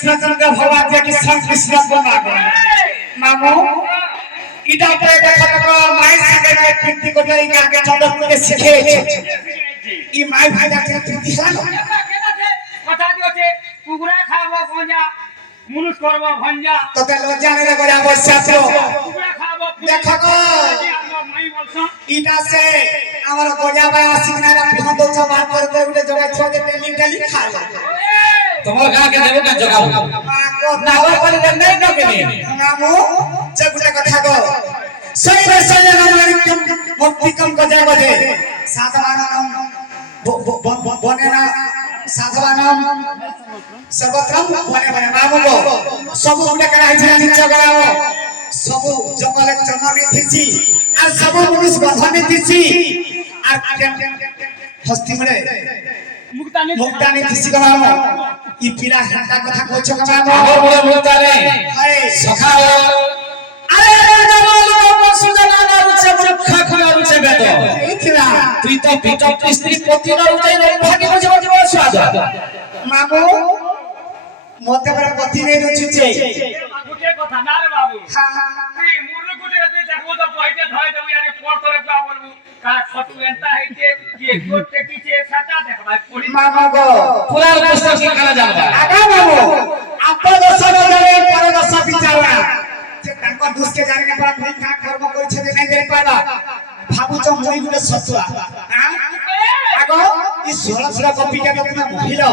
कृष्णचंद्र भगवान जी की संग कृष्ण बना मामो इटा पे देखा माय संगे के कीर्ति को जाई के आगे चंद्र के सीखे ई माय भाई जाके कीर्ति सान কথা দিওছে কুকুরা খাবো ভঞ্জা মুনুষ করব ভঞ্জা তোকে লজ্জা নেই করে আবশ্যক কুকুরা খাবো দেখো গো মাই বলছ ইটা সে আমার গজা ভাই আসিনা রাখি হতো জবান করতে উঠে জগাই ছোটে টেলি টেলি খালা তোমার গা কে দেবো না জগাও না ওর করে নাই না কেনে নামো যে গুটা কথা গো সৈরে সৈরে নাম মুক্তি কম গজা গজে সাধবানাম বনে না সাধবানাম সর্বত্রম বনে বনে নামো গো সব গুটা করা হইছে নিচে গলাও সব জঙ্গলে চরণে দিছি আর সব পুরুষ গধনে দিছি আর হস্তি মরে মুক্তানি দিছি গলাও ই পিলা হাটা কথা কইছো গলাও আমার বলে মুক্তানে আরে সখা আরে জঙ্গল সুজনা না উচ্ছে মুখা খুলে উচ্ছে বেদ এইতরা তুই তো বিটক স্ত্রী পতি না উচ্ছে ভাগি বুঝে বুঝে স্বাদ মাগো মতে বড় পতি নেই রুচিছে গুটে কথা না রে বাবু তুই মুরলে গুটে তুই দেখো তো পয়তে ধরে দেব আরে পড় তোরে কা বলবো কা ফটো এন্টা হইতে কি করতে কিছে সেটা দেখ ভাই পড়ি মাগো পুরা পুস্তক কি করা যাবে আগা বাবু আপন দশন জানে পর দশ বিচারা যে তাঙ্ক দুষ্কে জানি না পর ভিক্ষা কর্ম কইছে যে নাই দেই পাবা ভাবুছ মই গুলে সতুয়া আগো ই সোলা সোলা কপিটা তুমি মহিলা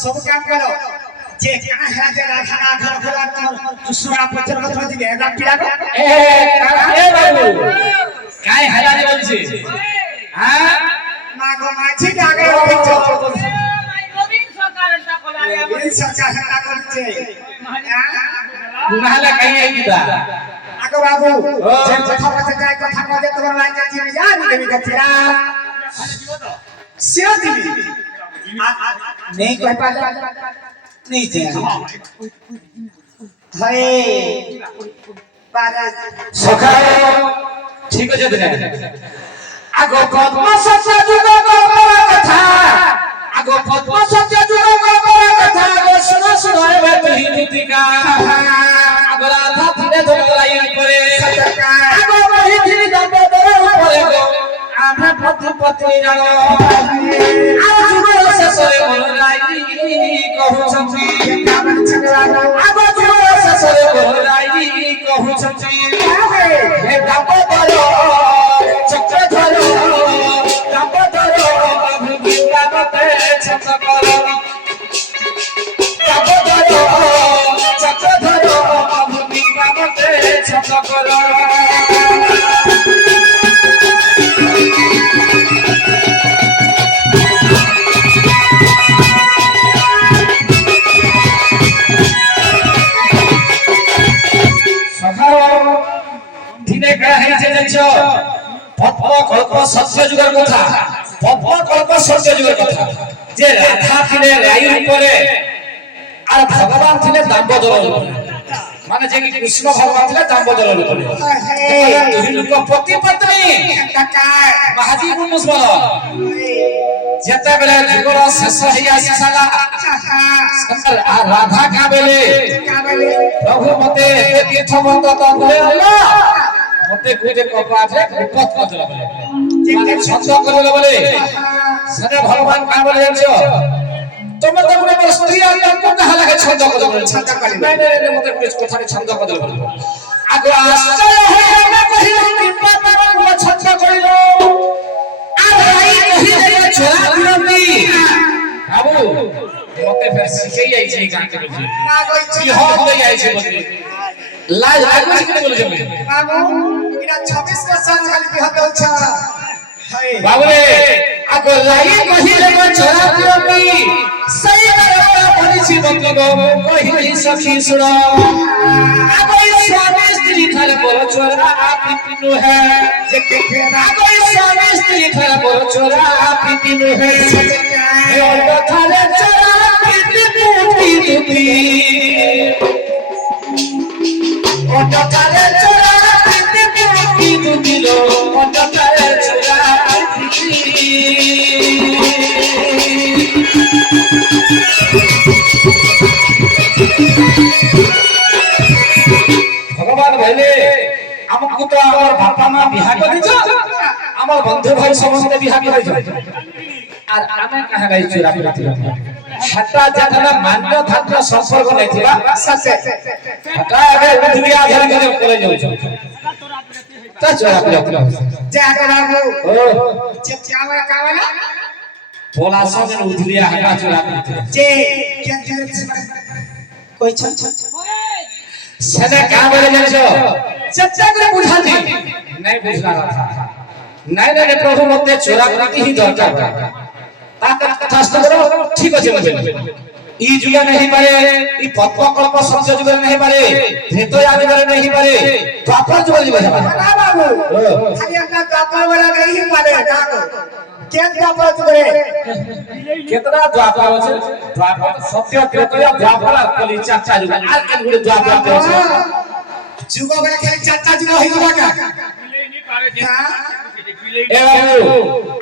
সব কাম করো যে কানা হেলা যে রাখা ঘর খোলা সুসুরা পচর মত দিকে এলা পিলা এ বাবু কাই হালা দি বলছি হ্যাঁ মাগো মাছি আগে রবিছ ভাই নবীন সরকারটা কলারে এই সরকার হেলা করছে নাহলে কাই দিবা আগো বাবু যে কথা কথা যায় কথা বলে তোমার লাইন দিয়ে জানি দেবি গতিরা সিয়া দিবি নেই কই পালে नहीं थे हाय पारा সখায় ঠিক আছে দিনে আগো পদ্ম সত্য যুগ গবর কথা আগো পদ্ম সত্য যুগ গবর কথা আগো শুনো শুনো এবে তুই নীতিকা আগো রাধা ধীরে ধরে লাইন করে আগো বহি ধীরে দম্ব ধরে উপরে গো আমরা পতি পত্নী জানো আর যুগ শেষে মন লাগি কহুছন্তি আগো যুগ শেষে জানিছ পদ্ম কল্প সত্য যুগের কথা পদ্ম কল্প সত্য যুগের কথা যে রাধা ଥିଲେ রাই উপরে আর ভগবান ଥିଲେ দাম্বোদর উপরে মানে যে কি কৃষ্ণ ভগবান ଥିଲେ দাম্বোদর উপরে দুই লোক পতি পত্নী মহাজি মুনুস বল যেতেবেলে যুগর শেষ হই আসিসালা আর রাধা কাবেলে প্রভু মতে তীর্থ বন্ধ করে আল্লাহ মতে কইতে কপা আছে বিপদ করে বলে মানে ছন্দ করে বলে সেটা ভগবান কাবেলে জানছো তোমরা তো বলে স্ত্রী আর তোমরা কাহা লাগে ছন্দ করে বলে ছন্দ করে নাই মতে কথাটা ছন্দ করে বলে আগে আশ্চর্য হয়ে আমরা কহিল বিপদ বড় ছন্দ করিল আর রাই কহিলে ছোড়া বিরতি বাবু মতে ফের শিখেই আইছে এই গান করে না কইছি কি হল হই আইছে বলে লাজ লাগছে কি বলে যাবে বাবু এটা 26 বছর খালি বিহত হচ্ছে বাবু রে আগে রাই কহিলে ছোড়া বিরতি সেই করে পরিছি বন্ধু গো কহিলি সখী শুন আগে স্বামী স্ত্রী ঠারে বড় ছোড়া পিপিনু হে যে দেখে না আগে স্বামী স্ত্রী ঠারে বড় ছোড়া পিপিনু হে এ অল্প ঠারে ছোড়া পিপিনু পিপি অল্প ঠারে ছোড়া পিপিনু পিপি লো অল্প ঠারে ছোড়া পিপি ভগবান বলে আমাকে তো আমার বাবা মা বিয়া করেছ আমার বন্ধু ভাই সমস্ত বিয়া করেছ আর আমি কাহা গাই চুরা করিছিল হাটা যেটা মান্য থাকলে সম্পর্ক নেইছিলা সতে হাটা আগে উঠবি আধার করে করে যাউছ তা চুরা করিছিল যে আগে বাবু ও যে চাওয়া কাওয়া পোলা সঙ্গে উঠলিয়া হাটা চুরা করিছিল যে কেন কইছ সেটা কা বলে জানিছ চেষ্টা করে বুঝাতি নাই বুঝলা কথা নাই নাই প্রভু মতে চোরা করিতে হি দরকার তাকে শাস্ত্র করো ঠিক আছে বলে ই যুগে नहीं পারে ই পদ্মকল্প সত্য যুগে नहीं পারে ত্রেতয়া যুগে नहीं পারে দ্বাপর যুগে যাবে না বাবু খালি আমরা দ্বাপর বলা नहीं পারে জানো কেন দ্বাপর যুগে কেতরা দ্বাপর আছে দ্বাপর সত্য ত্রেতয়া দ্বাপর আর কলি চারটা যুগ আর কেন গুলো দ্বাপর আছে যুগ বলে খালি চারটা যুগ হইল না নি পারে যে এ বাবু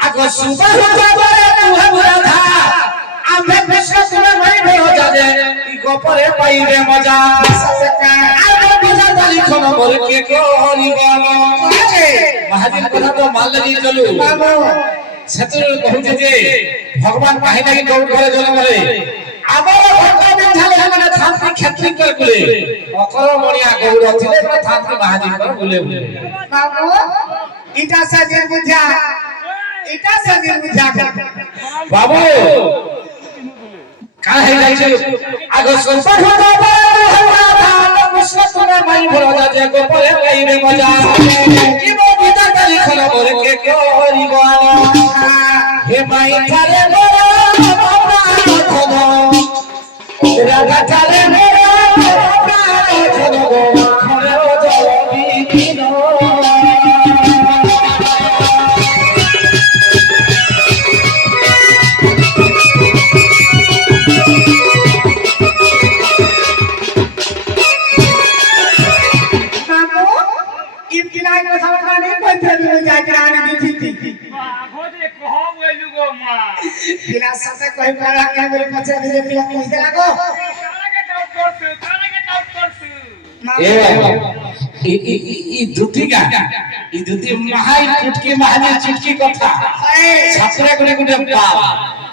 আগো সুবাহ বাবারে তুহে বুড়া আমি কৃষ্ণ তুমি নাই ভেও যাবে ই গোপরে পাইবে মজা আগো বিজা দালি কোন মোর কে করি গল মহাজির কথা তো মানলে দি চলু বাবু সেতুর কহুছে যে ভগবান কাহিনা কি গৌর করে চলে বলে আমার ভগবান ঝালে মানে থানতি ক্ষেত্রি করে বলে অকর মণিয়া গৌর ছিলে থানতি মহাজির করে বলে বাবু এটা সাজিয়ে বুঝা এটা সাজিয়ে বুঝা বাবু কাহে যাইছে আগো সরপর হতো বড় কৃষ্ণ তুমি মাই ভরা যে গোপরে পাইবে মজা কি বিদা দালি খলা মোরে কে করি গল হে মাই তারে বড় বাবা রাধা তারে বড় বাবা খলো খলো জলবিন ইমতিনাই কথা বলা নেই বলতে দিও যাকে আনে দিতি আঘোদে কহ বইলু গো মা পিলা সাথে কই পারা কে বলে পছে দিলে পিলা কইতে লাগো কারাকে টাউট করছু এ ই দুটিকা ই দুটি মহাই চুটকি মহানি চুটকি কথা ছাত্রা করে গুটে বাপ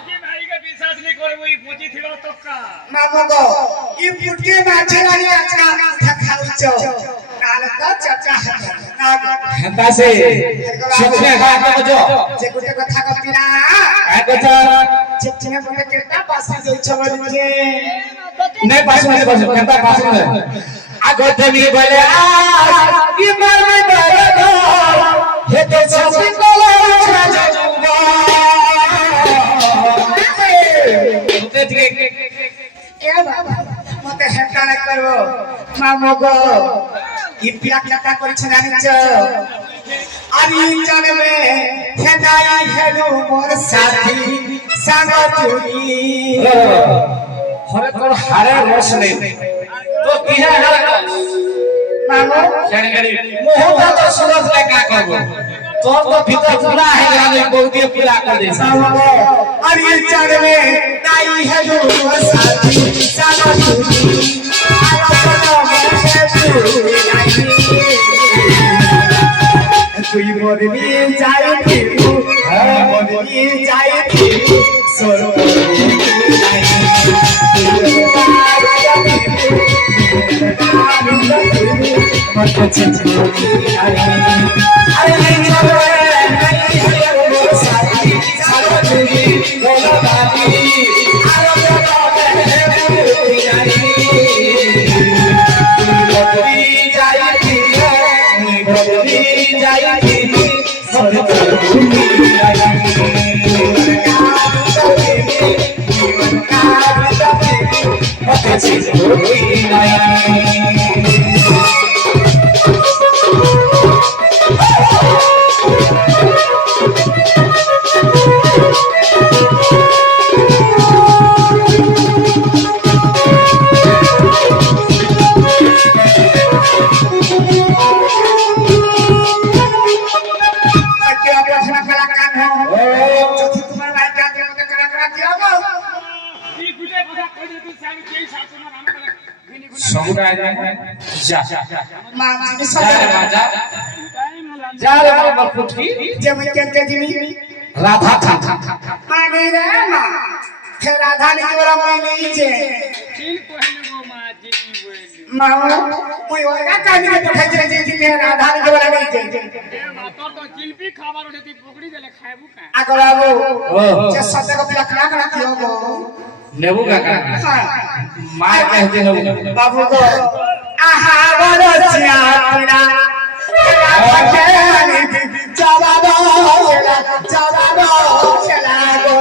কি ভাইকে বিশ্বাস নি করব ই বুঝি থিবা তক্কা মামু গো ই পুটকে মাছে লাগি আজকা কথা খাউছ কাল তো চর্চা না হেতা সে সত্যি কথা কইছো যে গুটে কথা কপিলা কাই কথা চিপচিনে বলে কেটা পাসি যাইছ বলিছে নাই পাসু কেটা পাসু আগো দেবী বলে কি মারবে বলে গো হেতে সসি কলা রাজুগ এ বাবা মতে হেটা না করব মামু গো ই পিলা কেটা করেছে জানিছ আরে জানবে হেদাই হেলো মোর সাথী সাঙ্গ চুরি হরে তোর হারে রস নেই তো কি হ্যাঁ মাগো মোহটা তো সুরজ লেখা করবো তোর তো ভিতর পুরা হয়ে গেল বউ দিয়ে পুরা করে দিয়েছে আরে জানবে তাই হেলো মোর সাথী সাঙ্গ চুরি তুই মরবি যাই ফিরবো মরবি যাই ফিরবো সরব সমুদায় যা মা যা রে মা যা যা রে বাবা পুটকি যেমন কেনকে দিনি রাধা থা মানে রে মা হে রাধা নিকরা মই নেই যে মামা মই ওরা কানি পঠাই যে যে রাধা নিকরা নেই যে আগর আবো যে সত্য কো পিলা কানা কানা কিও গো নেবু কাকা মার कहते নেবু বাবু গো আহা বড় চিয়ারা জবাবো ছেলা গো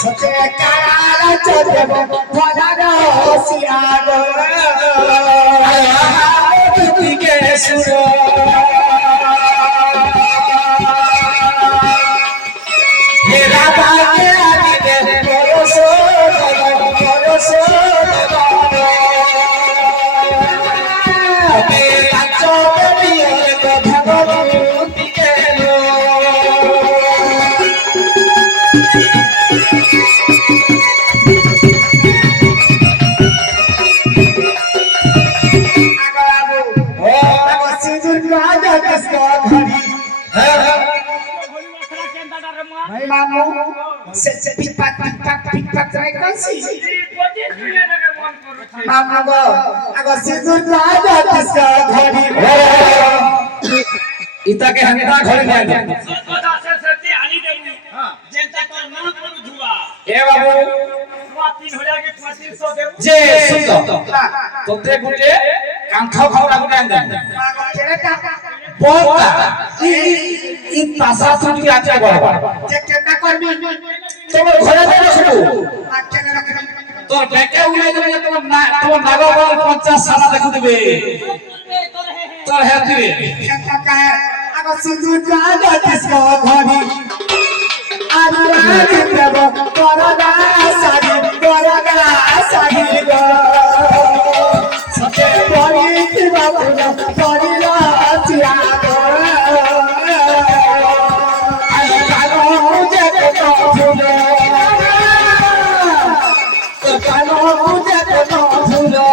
সতে কালা চোদেব ভজানো সিয়া গো আহা তুতিকে সুরো হে রাধা কে আদিকে পরশো পরশো মামু সে পিকপাক ট্রাই করছি মামু গো আগো সিঁদুর কাজা কিসকা ঘড়ি ইতাকে হানিটা ঘরে নিয়ে আয় এ বাবু যে সুন্দর তোতে গুটে কাঁথা খাওয়া গুটে আনতে মামু কেটা পোতা ই তাসা ছুটি আছে বাবা যে কেটা করবি তোমার ঘরে যাবে শুধু আর কেনা রাখবি তোর বেকে উড়াই দেবে তোমার নাগর 50 সালা দেখু দিবে তোর হের দিবে কেটা কা আগো সিঁদুর কাজা কিসকা ঘড়ি আর রাতে দেব করদা সাদি গো সতে বলি কি বাবু বলি চিয়া গো আই কালো যে তো ফুলো তো কালো যে তো ফুলো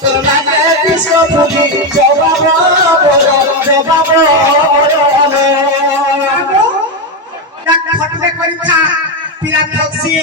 তো লাগে কৃষ্ণ ফুলি জবাব ডাক ফটকে করি খা পিলা ঠকছি